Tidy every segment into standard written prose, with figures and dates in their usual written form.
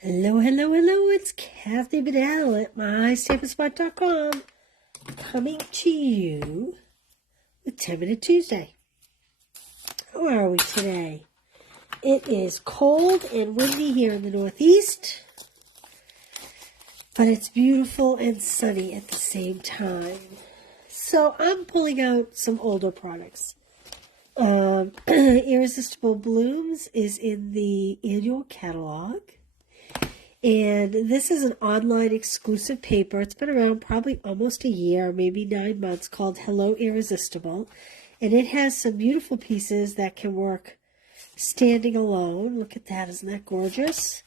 Hello, hello, hello, it's Kathy Bedell at mystampin'Spot.com coming to you with 10-Minute Tuesday. How are we today? It is cold and windy here in the Northeast, but it's beautiful and sunny at the same time. So I'm pulling out some older products. Irresistible Blooms is in the annual catalog. And this is an online exclusive paper. It's been around probably almost a year, maybe 9 months, called Hello Irresistible. And it has some beautiful pieces that can work standing alone. Look at that. Isn't that gorgeous?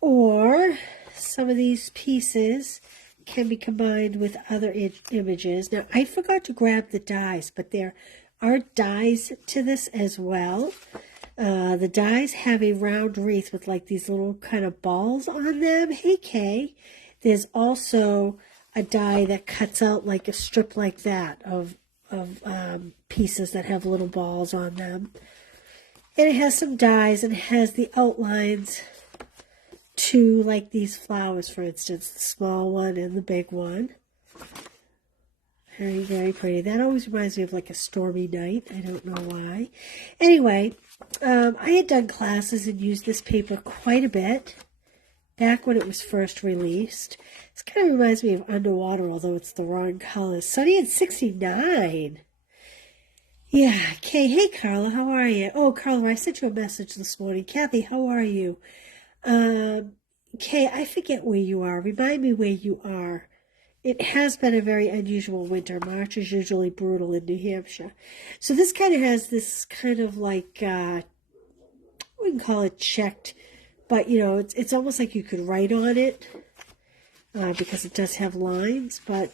Or some of these pieces can be combined with other images. Now, I forgot to grab the dies, but there are dies to this as well. The dies have a round wreath with like these little kind of balls on them. Hey, Kay. There's also a die that cuts out like a strip like that of pieces that have little balls on them. And it has some dies and it has the outlines to like these flowers, for instance, the small one and the big one. Very, very pretty. That always reminds me of like a stormy night. I don't know why. Anyway, I had done classes and used this paper quite a bit back when it was first released. This kind of reminds me of Underwater, although it's the wrong color. Sunny at 69. Yeah. Okay. Hey, Carla. How are you? Oh, Carla, I sent you a message this morning. Kathy, how are you? Okay, I forget where you are. Remind me where you are. It has been a very unusual winter. March is usually brutal in New Hampshire. So this kind of has this kind of like, we can call it checked, but you know, it's almost like you could write on it because it does have lines, but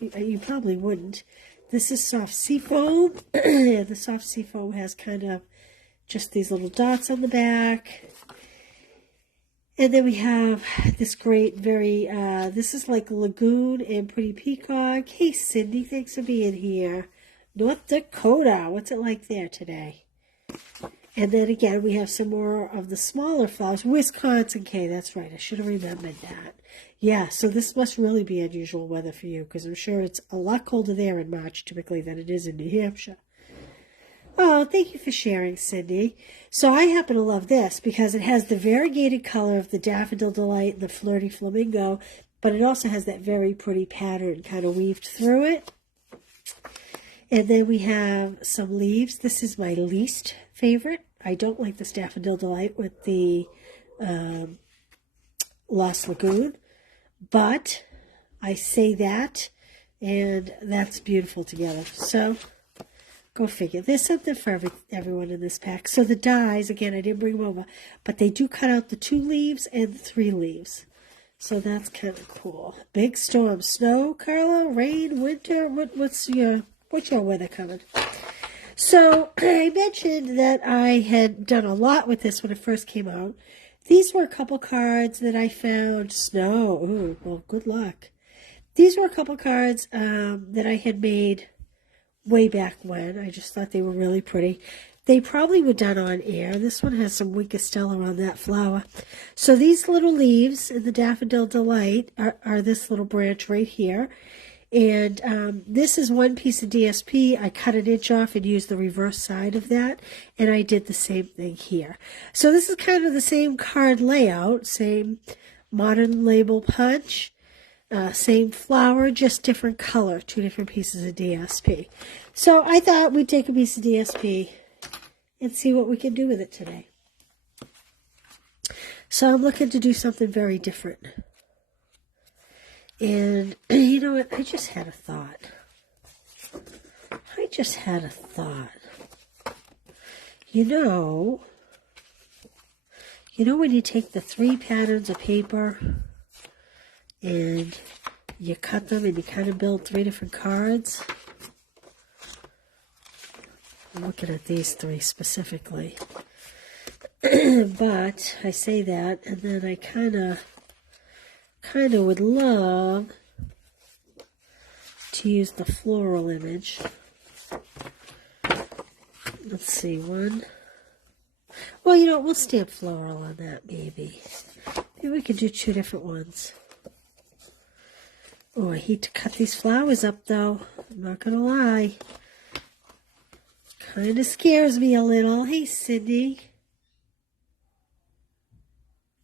you probably wouldn't. This is soft seafoam. The soft seafoam has kind of just these little dots on the back. And then we have this great, this is like Lagoon and Pretty Peacock. Hey, Cindy, thanks for being here. North Dakota, what's it like there today? And then again, we have some more of the smaller flowers. Wisconsin, Kay, that's right. I should have remembered that. Yeah, so this must really be unusual weather for you, because I'm sure it's a lot colder there in March, typically, than it is in New Hampshire. Oh, thank you for sharing, Cindy. So I happen to love this because it has the variegated color of the Daffodil Delight and the Flirty Flamingo, but it also has that very pretty pattern kind of weaved through it. And then we have some leaves. This is my least favorite. I don't like this Daffodil Delight with the Lost Lagoon, but I say that, and that's beautiful together. So go figure. There's something for everyone in this pack. So the dies, again, I didn't bring them over, but they do cut out the 2 leaves and the 3 leaves. So that's kind of cool. Big storm. Snow, Carla? Rain? Winter? What's your weather coming? So I mentioned that I had done a lot with this when it first came out. These were a couple cards that I found. Snow. Ooh, well, good luck. These were a couple cards that I had made way back when. I just thought they were really pretty. They probably were done on air. This one has some Wink Stella on that flower. So these little leaves in the Daffodil Delight are this little branch right here. And this is one piece of DSP. I cut an inch off and used the reverse side of that. And I did the same thing here. So this is kind of the same card layout, same modern label punch. Same flower, just different color, 2 different pieces of DSP. So I thought we'd take a piece of DSP and see what we can do with it today. So I'm looking to do something very different. And you know what? I just had a thought. You know when you take the 3 patterns of paper and you cut them and you kind of build 3 different cards? I'm looking at these 3 specifically. But I say that, and then I kind of would love to use the floral image. Let's see, one. Well, you know, we'll stamp floral on that, maybe. we could do 2 different ones. Oh, I hate to cut these flowers up, though. I'm not going to lie. Kind of scares me a little. Hey, Cindy.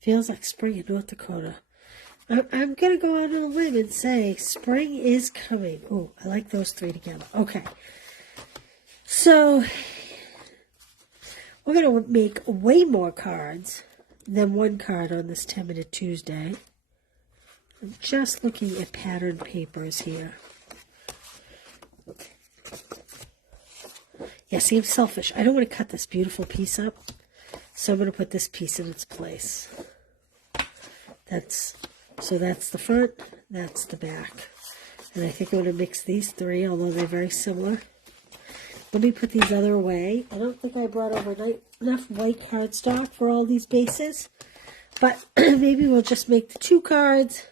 Feels like spring in North Dakota. I'm going to go out on a limb and say spring is coming. Oh, I like those 3 together. Okay. So, we're going to make way more cards than 1 card on this 10-minute Tuesday. I'm just looking at pattern papers here. Yeah, see, I'm selfish. I don't want to cut this beautiful piece up, so I'm going to put this piece in its place. That's the front, that's the back. And I think I'm going to mix these 3, although they're very similar. Let me put these other away. I don't think I brought over enough white cardstock for all these bases, but maybe we'll just make the 2 cards.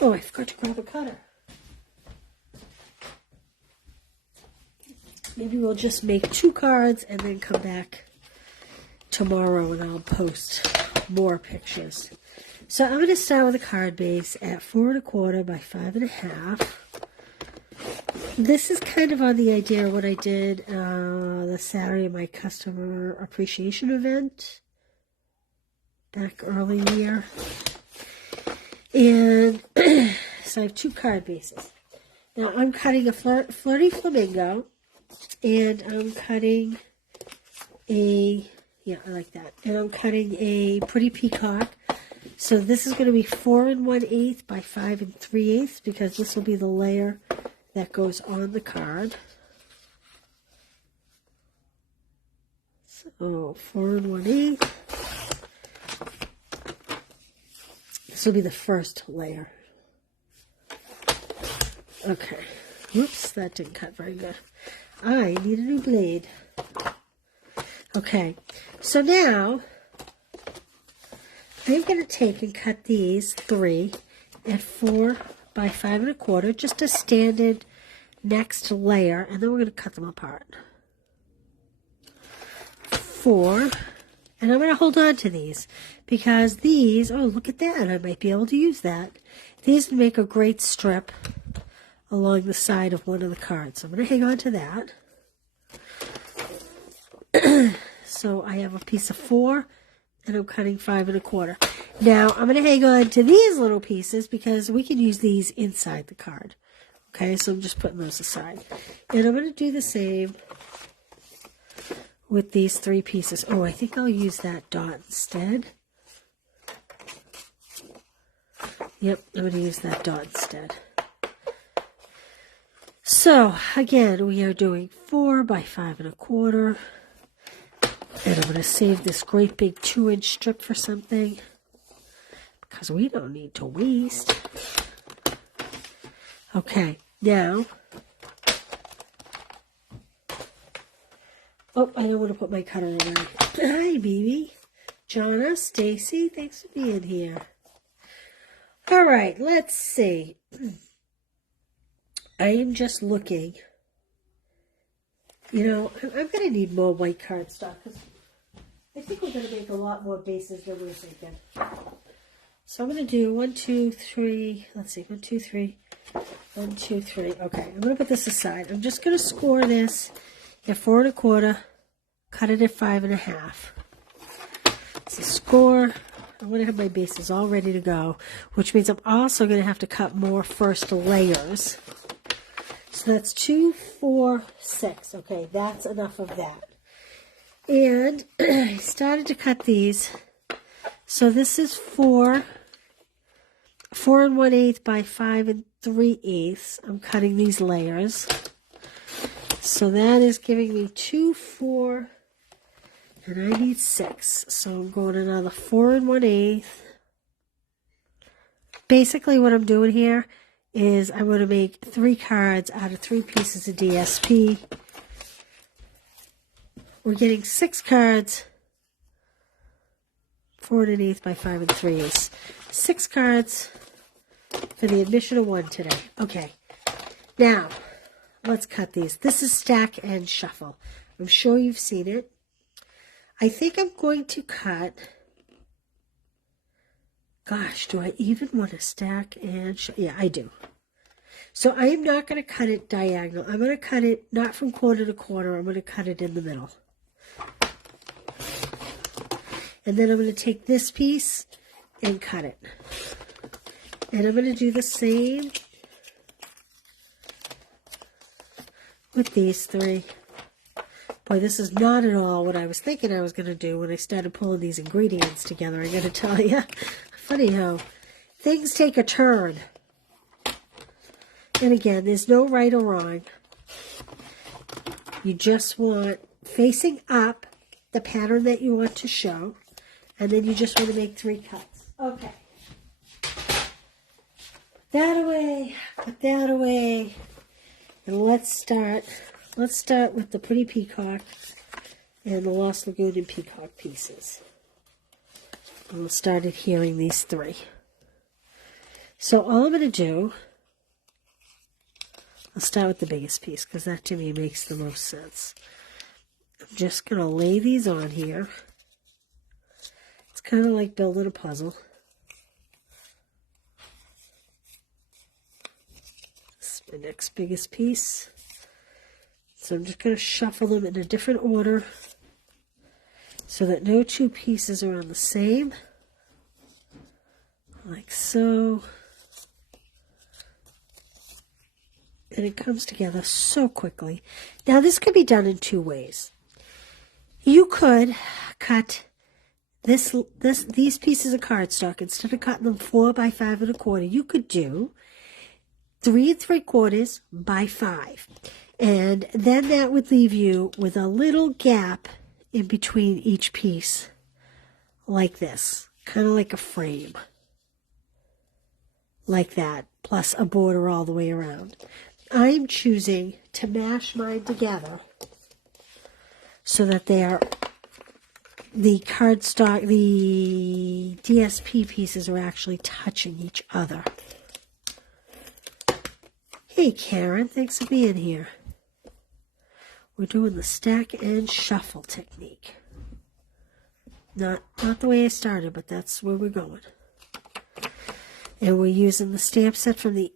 Oh, I forgot to grab a cutter. Maybe we'll just make 2 cards and then come back tomorrow and I'll post more pictures. So I'm going to start with a card base at 4 1/4 by 5 1/2. This is kind of on the idea of what I did the Saturday of my customer appreciation event back early in the year. And so I have 2 card bases. Now I'm cutting a flirty flamingo, and I'm cutting a, yeah, I like that. And I'm cutting a pretty peacock. So this is going to be 4 1/8 by 5 3/8 because this will be the layer that goes on the card. So 4 1/8. This will be the first layer. Okay. Whoops, that didn't cut very good. I need a new blade. Okay, so now I'm going to take and cut these 3 at 4 by 5 1/4, just a standard next layer, and then we're going to cut them apart. 4, and I'm going to hold on to these because these, oh, look at that, I might be able to use that. These make a great strip along the side of one of the cards. So I'm going to hang on to that. So I have a piece of 4, and I'm cutting 5 1/4. Now I'm going to hang on to these little pieces because we can use these inside the card. Okay, so I'm just putting those aside. And I'm going to do the same with these 3 pieces. Oh, I think I'll use that dot instead. Yep, I'm going to use that dot instead. So, again, we are doing 4 by 5 1/4. And I'm going to save this great big 2-inch strip for something because we don't need to waste. Okay, now, oh, I don't want to put my cutter away. Hi, baby. Jonna, Stacy, thanks for being here. All right, let's see. I am just looking. You know, I'm going to need more white cardstock because I think we're going to make a lot more bases than we're thinking. So I'm going to do 1, 2, 3. Let's see, 1, 2, 3. 1, 2, 3. Okay, I'm going to put this aside. I'm just going to score this at 4 1/4. Cut it at 5 1/2. So score. I'm going to have my bases all ready to go, which means I'm also going to have to cut more first layers. So that's 2, 4, 6. Okay, that's enough of that. And I started to cut these. So this is 4 1/8 by 5 3/8. I'm cutting these layers. So that is giving me 2, 4, and I need 6. So I'm going another 4 1/8. Basically what I'm doing here is I'm going to make 3 cards out of 3 pieces of DSP. We're getting 6 cards, 4 1/8 by 5 3/8. 6 cards for the admission of 1 today. Okay, now let's cut these. This is stack and shuffle. I'm sure you've seen it. I think I'm going to cut Gosh, do I even want to stack and yeah, I do. So I am not going to cut it diagonal. I'm going to cut it not from corner to corner. I'm going to cut it in the middle. And then I'm going to take this piece and cut it. And I'm going to do the same with these three. Boy, this is not at all what I was thinking I was going to do when I started pulling these ingredients together, I got to tell you. Funny how things take a turn. And again, there's no right or wrong. You just want facing up the pattern that you want to show. And then you just want to make 3 cuts. Okay. Put that away. Put that away. And let's start with the pretty peacock and the Lost Lagoon and peacock pieces. And we'll start adhering these 3. So all I'm going to do, I'll start with the biggest piece because that to me makes the most sense. I'm just going to lay these on here. It's kind of like building a puzzle. This is my next biggest piece. So I'm just going to shuffle them in a different order so that no 2 pieces are on the same. Like so. And it comes together so quickly. Now this could be done in 2 ways. You could cut these pieces of cardstock, instead of cutting them 4 by 5 1/4, you could do 3 3/4 by 5. And then that would leave you with a little gap in between each piece, like this, kind of like a frame, like that, plus a border all the way around. I'm choosing to mash mine together so that the cardstock, the DSP pieces are actually touching each other. Hey Karen, thanks for being here. We're doing the stack and shuffle technique. Not the way I started, but that's where we're going. And we're using the stamp set from the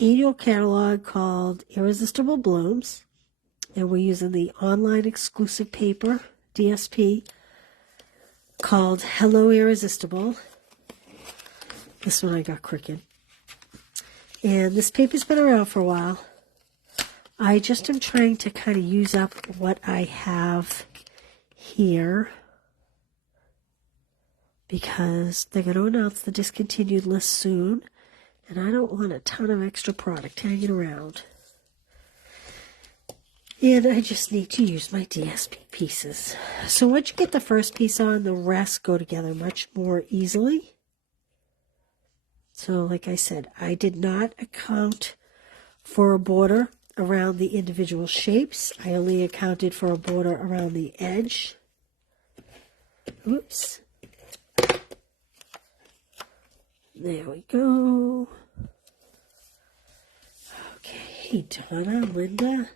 annual catalog called Irresistible Blooms. And we're using the online exclusive paper, DSP, called Hello Irresistible. This one I got crooked. And this paper's been around for a while. I just am trying to kind of use up what I have here because they're going to announce the discontinued list soon, and I don't want a ton of extra product hanging around. And I just need to use my DSP pieces. So once you get the first piece on, the rest go together much more easily. So like I said, I did not account for a border around the individual shapes. I only accounted for a border around the edge. Oops. There we go. Okay, Donna, Linda.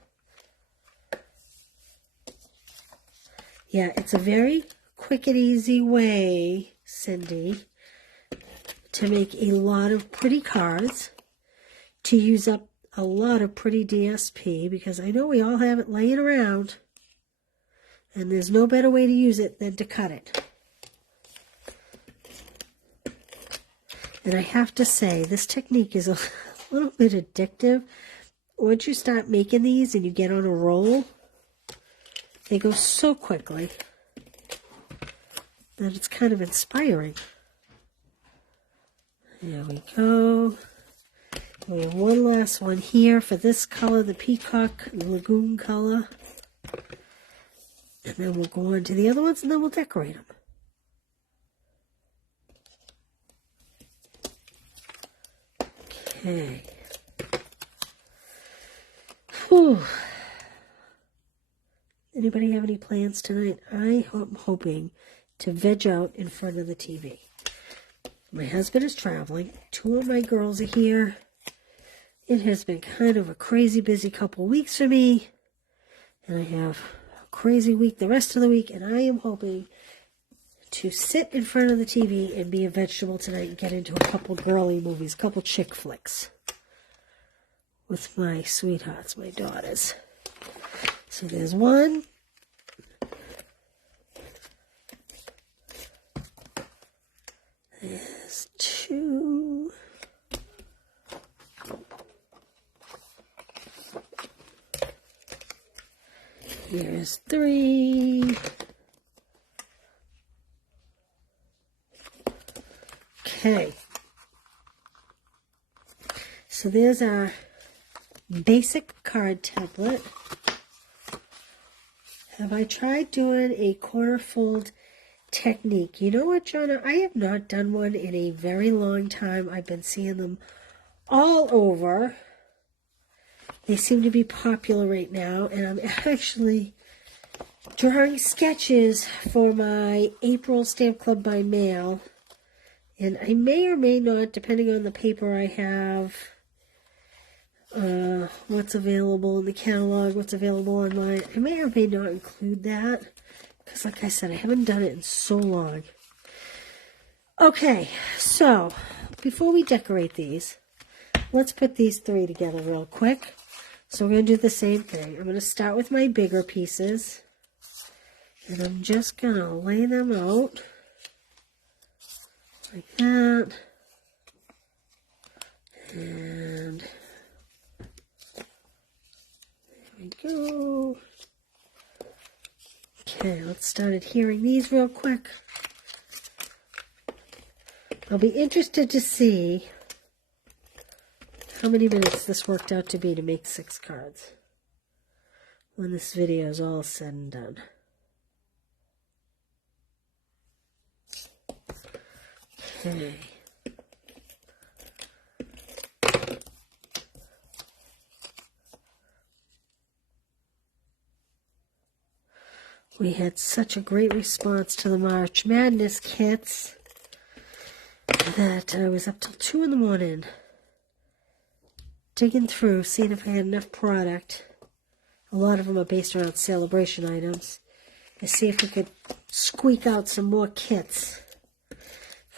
Yeah, it's a very quick and easy way, Cindy, to make a lot of pretty cards, to use up a lot of pretty DSP, because I know we all have it laying around, and there's no better way to use it than to cut it. And I have to say, this technique is a little bit addictive. Once you start making these and you get on a roll, they go so quickly that it's kind of inspiring. There we go. We have one last one here for this color, the peacock lagoon color. And then we'll go on to the other ones and then we'll decorate them. Okay. Whew. Anybody have any plans tonight? I am hoping to veg out in front of the TV. My husband is traveling. 2 of my girls are here. It has been kind of a crazy busy couple weeks for me. And I have a crazy week the rest of the week. And I am hoping to sit in front of the TV and be a vegetable tonight and get into a couple girly movies, a couple chick flicks with my sweethearts, my daughters. So there's one. There's two. Here's three. Okay. So there's our basic card template. Have I tried doing a corner fold technique? You know what, Jonah? I have not done one in a very long time. I've been seeing them all over. They seem to be popular right now, and I'm actually drawing sketches for my April Stamp Club by mail. And I may or may not, depending on the paper I have, what's available in the catalog, what's available online, I may or may not include that. Because like I said, I haven't done it in so long. Okay, so before we decorate these, let's put these three together real quick. So we're going to do the same thing. I'm going to start with my bigger pieces. And I'm just going to lay them out. Like that. And there we go. Okay, let's start adhering these real quick. I'll be interested to see how many minutes this worked out to be to make 6 cards when this video is all said and done. Okay. We had such a great response to the March Madness kits that I was up till 2 in the morning digging through, seeing if I had enough product. A lot of them are based around celebration items. To see if we could squeak out some more kits.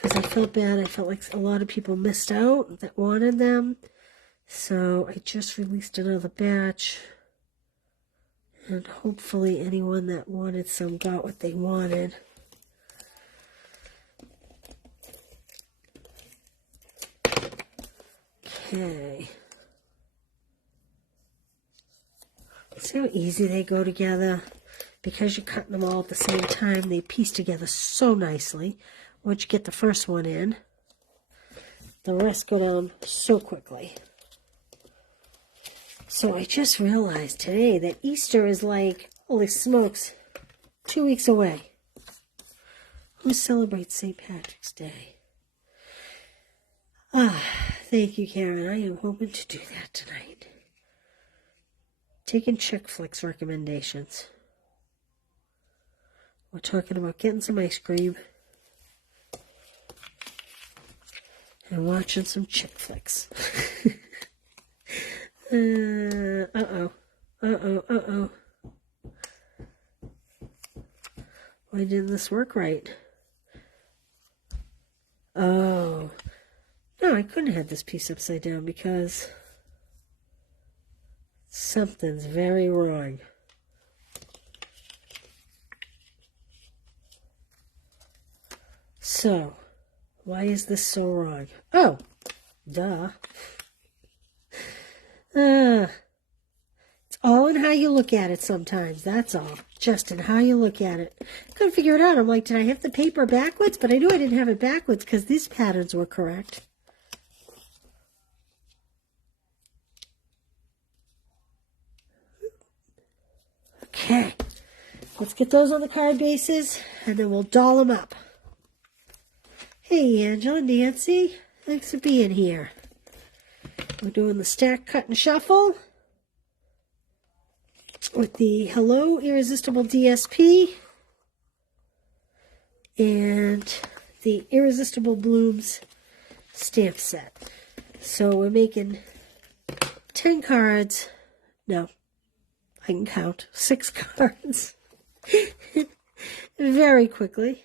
Because I felt bad. I felt like a lot of people missed out that wanted them. So I just released another batch. And hopefully anyone that wanted some got what they wanted. Okay. See how easy they go together? Because you're cutting them all at the same time, they piece together so nicely. Once you get the first one in, the rest go down so quickly. So I just realized today that Easter is like, holy smokes, 2 weeks away. Who celebrates St. Patrick's Day? Thank you, Karen. I am hoping to do that tonight. Taking chick flicks recommendations. We're talking about getting some ice cream and watching some chick flicks. Uh-oh. Why didn't this work right? Oh. No, I couldn't have this piece upside down because something's very wrong. So, why is this so wrong? Oh, duh. It's all in how you look at it sometimes, that's all. Just in how you look at it. Couldn't figure it out. I'm like, did I have the paper backwards? But I knew I didn't have it backwards because these patterns were correct. Okay, let's get those on the card bases, and then we'll doll them up. Hey, Angela, Nancy, thanks for being here. We're doing the stack, cut, and shuffle with the Hello Irresistible DSP and the Irresistible Blooms stamp set. So we're making 10 cards. No, I can count 6 cards very quickly.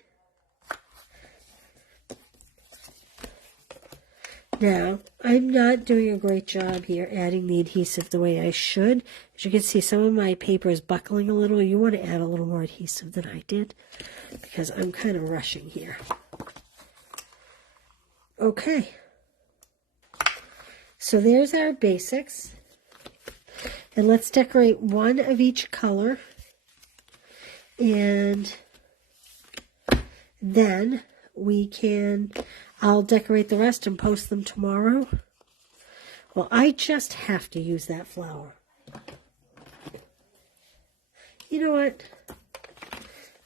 Now, I'm not doing a great job here adding the adhesive the way I should. As you can see, some of my paper is buckling a little. You want to add a little more adhesive than I did because I'm kind of rushing here. Okay. So there's our basics. And let's decorate one of each color. And then I'll decorate the rest and post them tomorrow. Well, I just have to use that flower. You know what?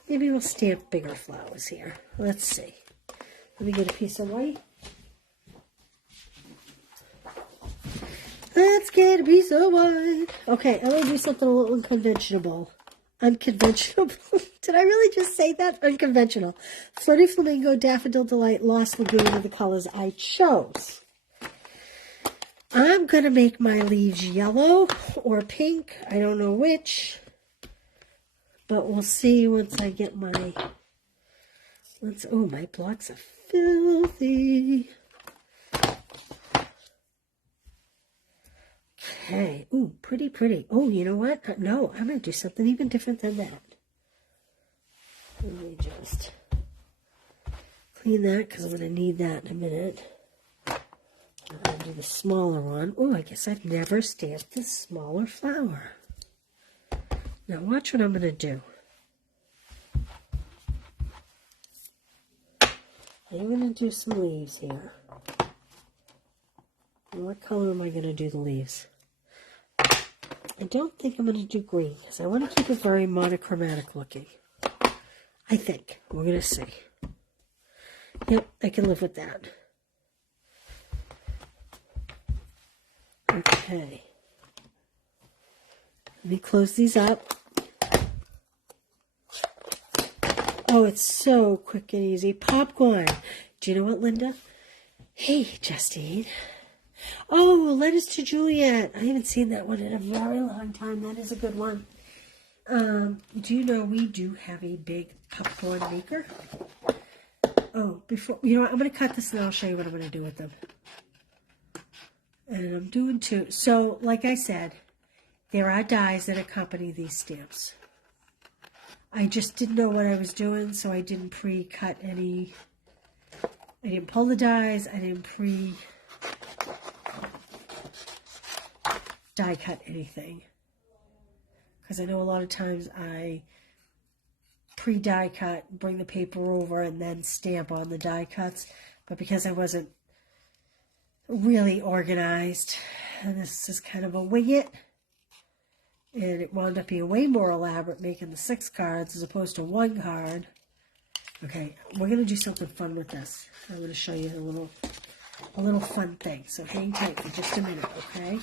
Maybe we'll stamp bigger flowers here. Let's see. Let me get a piece of white. Let's get a piece of white. Okay, I'm going to do something a little unconventional. Unconventional? Did I really just say that? Unconventional. Flirty Flamingo, Daffodil Delight, Lost Lagoon are the colors I chose. I'm going to make my leaves yellow or pink. I don't know which. But we'll see once I get my... Oh, my blocks are filthy. Okay. Ooh, pretty, pretty. Oh, you know what? No, I'm going to do something even different than that. Let me just clean that because I'm going to need that in a minute. I'm going to do the smaller one. Oh, I guess I've never stamped the smaller flower. Now watch what I'm going to do. I'm going to do some leaves here. And what color am I going to do the leaves? I don't think I'm going to do green because I want to keep it very monochromatic looking. I think. We're going to see. Yep, I can live with that. Okay. Let me close these up. Oh, it's so quick and easy. Popcorn. Do you know what, Linda? Hey, Justine. Oh, Letters to Juliet. I haven't seen that one in a very long time. That is a good one. Do you know we do have a big popcorn maker? Oh, you know what? I'm going to cut this and I'll show you what I'm going to do with them. And I'm doing two. So, like I said, there are dies that accompany these stamps. I just didn't know what I was doing, so I didn't pre-cut any. I didn't pull the dies. I didn't die cut anything. Because I know a lot of times I pre-die cut, bring the paper over, and then stamp on the die cuts. But because I wasn't really organized, and this is kind of a wing it, and it wound up being way more elaborate making the 6 cards as opposed to 1 card. Okay, we're going to do something fun with this. I'm going to show you a little fun thing. So hang tight for just a minute, okay?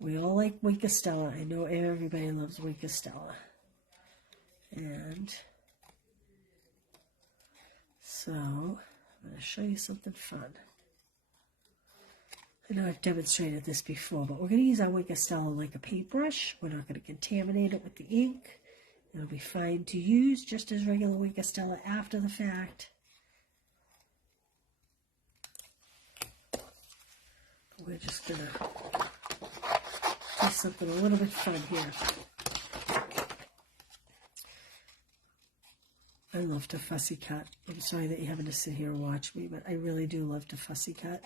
We all like Wink Stella. I know everybody loves Wink Stella. And so I'm going to show you something fun. I know I've demonstrated this before, but we're going to use our Wink Stella like a paintbrush. We're not going to contaminate it with the ink. It'll be fine to use just as regular Wink Stella after the fact. We're just going to do something a little bit fun here. I love to fussy cut. I'm sorry that you're having to sit here and watch me, but I really do love to fussy cut.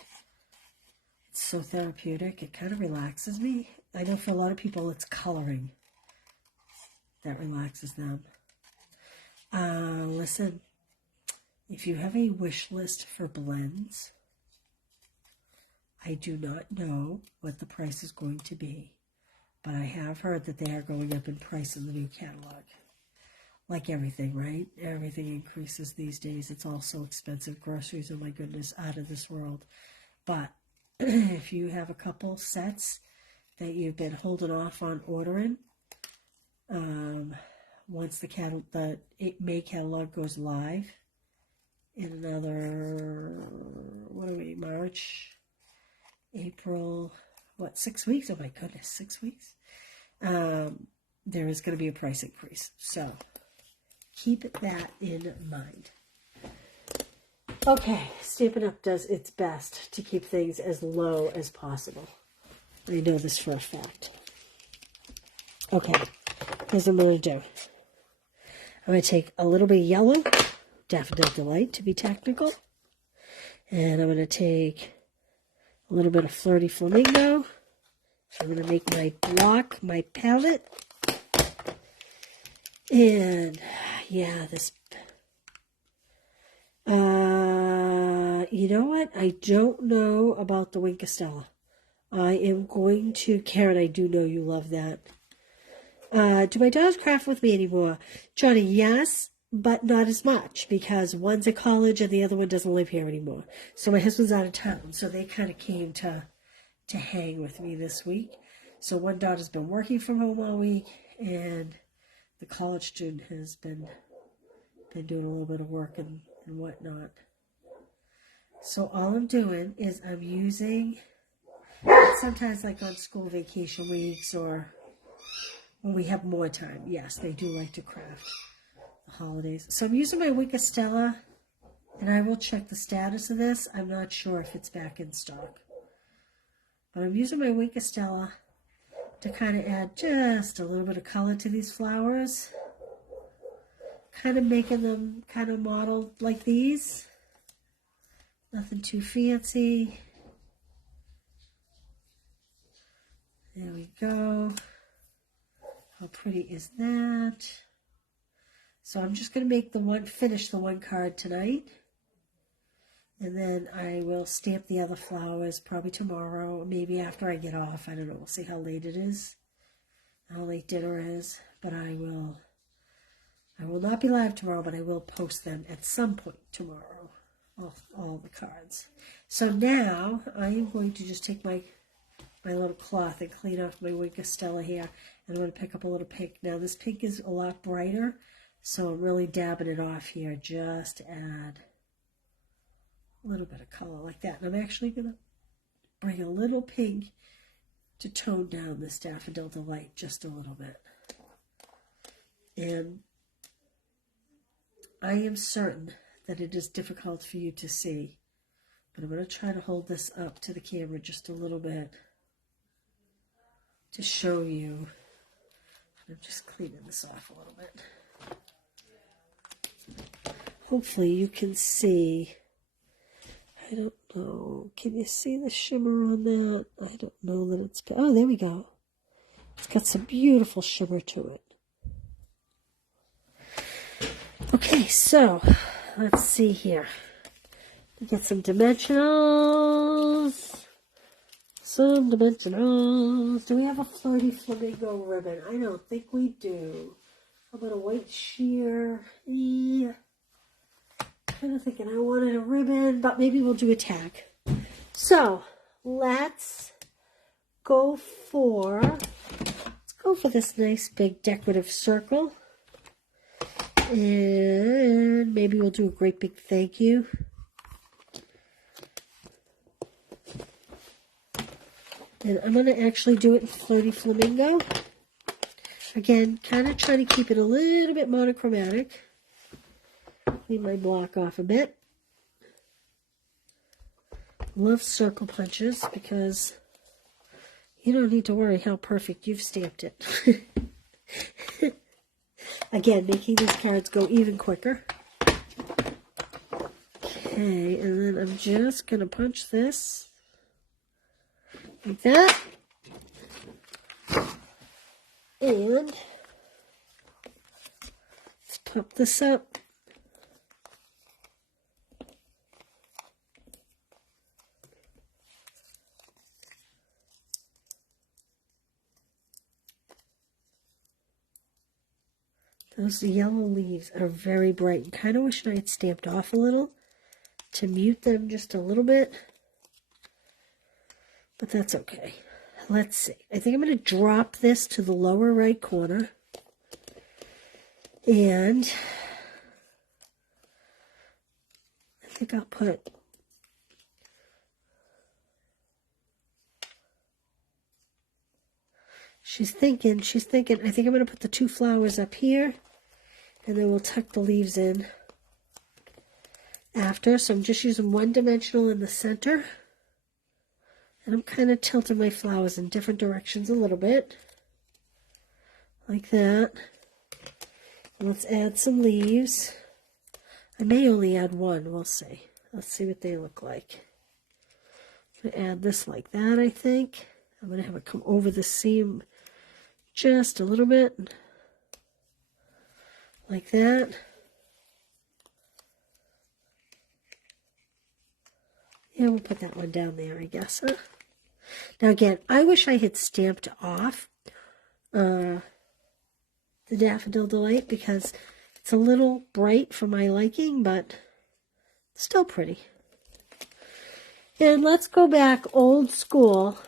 It's so therapeutic. It kind of relaxes me. I know for a lot of people it's coloring that relaxes them. Listen, if you have a wish list for blends, I do not know what the price is going to be, but I have heard that they are going up in price in the new catalog. Like everything, right? Everything increases these days. It's all so expensive. Groceries, oh my goodness, out of this world. But if you have a couple sets that you've been holding off on ordering, once the May catalog goes live in another, what are we, March, April, 6 weeks? Oh my goodness, 6 weeks? There is going to be a price increase. So keep that in mind. Okay, Stampin' Up! Does its best to keep things as low as possible. I know this for a fact. Okay, here's what I'm going to do. I'm going to take a little bit of yellow, Daffodil Delight to be technical, and I'm going to take a little bit of Flirty Flamingo. So I'm going to make my block, my palette. And yeah, this, you know what? I don't know about the Wink of Stella. I am going to, Karen, I do know you love that. Do my daughters craft with me anymore? Johnny, yes, but not as much because one's at college and the other one doesn't live here anymore. So my husband's out of town, so they kind of came to hang with me this week. So one daughter's been working from home all week, and the college student has been doing a little bit of work and whatnot. So all I'm doing is I'm using, sometimes like on school vacation weeks or when we have more time. Yes, they do like to craft the holidays. So I'm using my Wink of Stella, and I will check the status of this. I'm not sure if it's back in stock. But I'm using my Wink of Stella to kind of add just a little bit of color to these flowers. Kind of making them kind of modeled like these. Nothing too fancy. There we go. How pretty is that? So I'm just going to make finish the one card tonight. And then I will stamp the other flowers probably tomorrow, maybe after I get off. I don't know. We'll see how late it is, how late dinner is. But I will not be live tomorrow, but I will post them at some point tomorrow, all the cards. So now I am going to just take my little cloth and clean off my Wink of Stella here. And I'm going to pick up a little pink. Now this pink is a lot brighter, so I'm really dabbing it off here just to add a little bit of color like that. And I'm actually going to bring a little pink to tone down this Daffodil Delight just a little bit. And I am certain that it is difficult for you to see, but I'm going to try to hold this up to the camera just a little bit to show you. I'm just cleaning this off a little bit. Hopefully you can see. I don't know. Can you see the shimmer on that? I don't know that it's... Oh, there we go. It's got some beautiful shimmer to it. Okay, so let's see here. We get some dimensionals. Some dimensionals. Do we have a Flirty Flamingo ribbon? I don't think we do. How about a white sheer? Yeah. Kind of thinking I wanted a ribbon, but maybe we'll do a tag. So let's go for this nice big decorative circle, and maybe we'll do a great big thank you. And I'm going to actually do it in Flirty Flamingo. Again, kind of trying to keep it a little bit monochromatic. Clean my block off a bit. Love circle punches because you don't need to worry how perfect you've stamped it. Again, making these cards go even quicker. Okay, and then I'm just going to punch this like that. And let's pop this up. Those yellow leaves are very bright. I kind of wish I had stamped off a little to mute them just a little bit. But that's okay. Let's see. I think I'm going to drop this to the lower right corner. And I think I'll put... She's thinking, I think I'm going to put the two flowers up here. And then we'll tuck the leaves in after. So I'm just using one dimensional in the center. And I'm kind of tilting my flowers in different directions a little bit. Like that. And let's add some leaves. I may only add one, we'll see. Let's see what they look like. I'm going to add this like that, I think. I'm going to have it come over the seam just a little bit. Like that. Yeah, we'll put that one down there, I guess. Huh? Now again, I wish I had stamped off the Daffodil Delight because it's a little bright for my liking, but still pretty. And let's go back old school.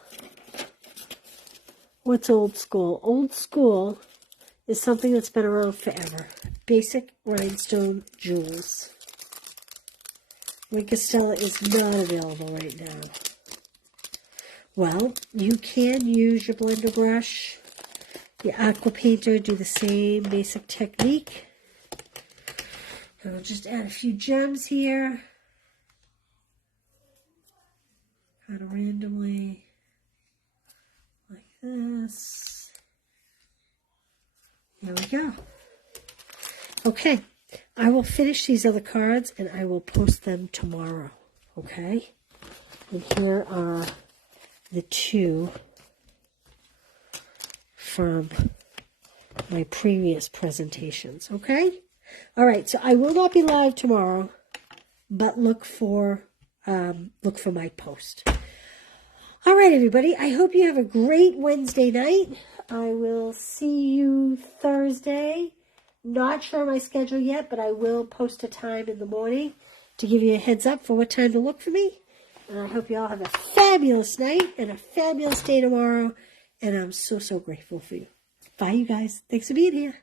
What's old school? Old school is something that's been around forever. Basic rhinestone jewels. Castella is not available right now. Well, you can use your blender brush, your aqua painter, do the same basic technique. And I'll just add a few gems here. Kind of randomly, like this. There we go. Okay, I will finish these other cards and I will post them tomorrow. Okay, and here are the two from my previous presentations. Okay, all right. So I will not be live tomorrow, but look for my post. All right, everybody. I hope you have a great Wednesday night. I will see you Thursday. Not sure my schedule yet, but I will post a time in the morning to give you a heads up for what time to look for me. And I hope you all have a fabulous night and a fabulous day tomorrow. And I'm so, so grateful for you. Bye, you guys. Thanks for being here.